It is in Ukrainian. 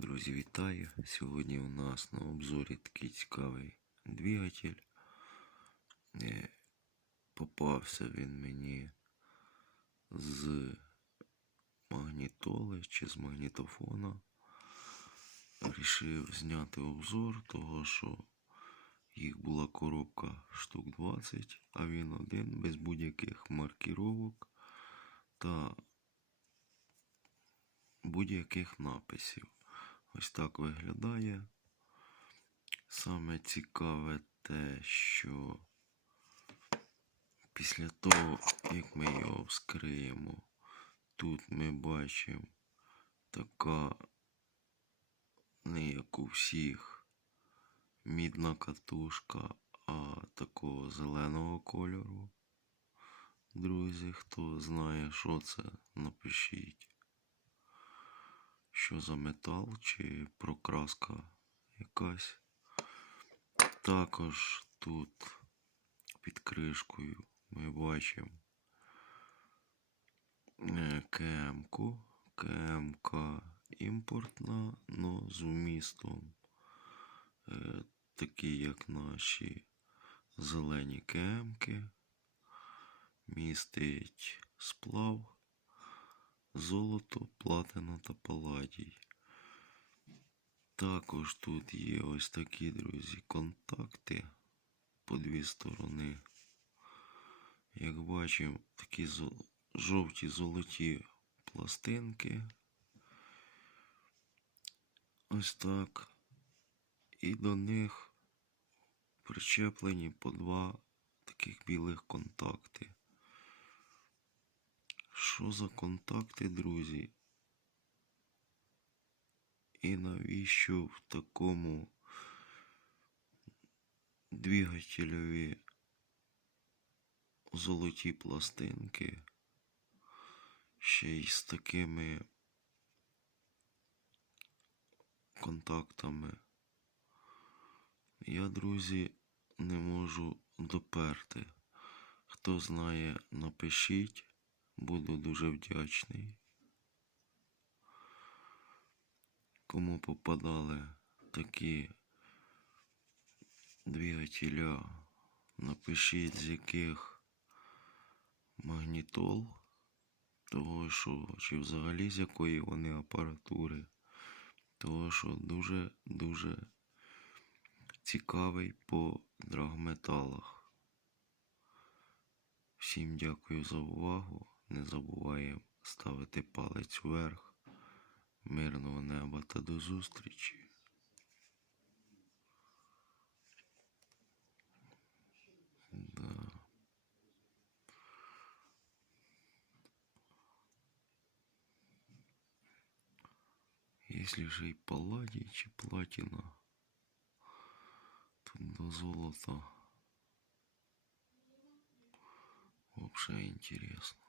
Друзі, вітаю! Сьогодні у нас на обзорі такий цікавий двигатель. Е, Попався він мені з магнітоли чи з магнітофона. Рішив зняти обзор, того що їх була коробка штук 20, а він один без будь-яких маркіровок та будь-яких написів. Ось так виглядає. Саме цікаве те, що після того, як ми його вскриємо, тут ми бачимо така, не як у всіх, мідна катушка, а такого зеленого кольору. Друзі, хто знає, що це, напишіть що за метал чи прокраска якась. Також тут під кришкою ми бачимо е, КМ-ку. КМК імпортна, но з вмістом, е, такі як наші зелені КМки, містить сплав золото, платина та паладій. Також тут є ось такі, друзі, контакти по дві сторони. Як бачимо, такі жовті золоті пластинки. Ось так. І до них причеплені по два таких білих контакти. Що за контакти, друзі? І навіщо в такому двигателеві золоті пластинки ще й з такими контактами? Я, друзі, не можу доперти. Хто знає, напишіть. Буду дуже вдячний. Кому попадали такі двигателя, напишіть з яких магнітол, того що, чи взагалі з якої вони апаратури, того що дуже-дуже цікавий по драгметалах. Всім дякую за увагу. Не забуваємо ставити палець вверх. Мирного неба та до зустрічі. Да. Если же и палладий чи платина, то до золота вообще интересно.